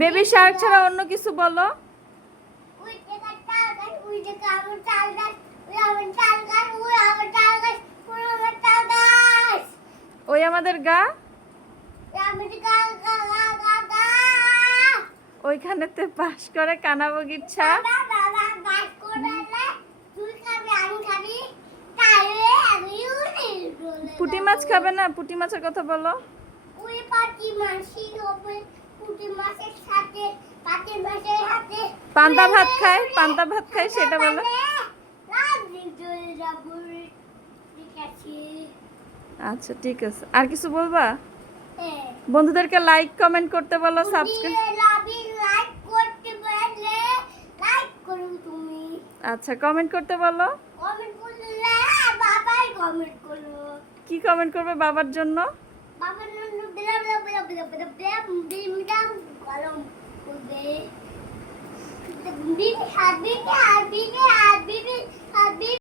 Baby Shark ছাড়া অন্য কিছু বলো। ওই জায়গা তাল গাছ, ওই জায়গা আমার তাল গাছ, ওই আমার তাল গাছ, ওই আমার তাল গাছ, ওই আমার তাল গাছ। ওই আমাদের গা, ওই আমার গা গা গা গা গা। ওইখানেতে পাশ করে কানা বগিচা। বাবা বাবা গাছ কোড়ালে তুই খাবি আমি খাবি তাইলে আমিও নেই। পুঁটি মাছ খাবে না? পুঁটি মাছের কথা বলো। ওই পাটি মাছি হবে পুঁটি মাছের সাথে পাটি মাছের হাতে পান্তা ভাত খায়, পান্তা ভাত খায় সেটা বলো। আচ্ছা ঠিক আছে, আর কিছু বলবা? বন্ধুদেরকে লাইক কমেন্ট করতে বলো, সাবস্ক্রাইব। আচ্ছা কমেন্ট করতে বলো। কি কমেন্ট করবে বাবার জন্য?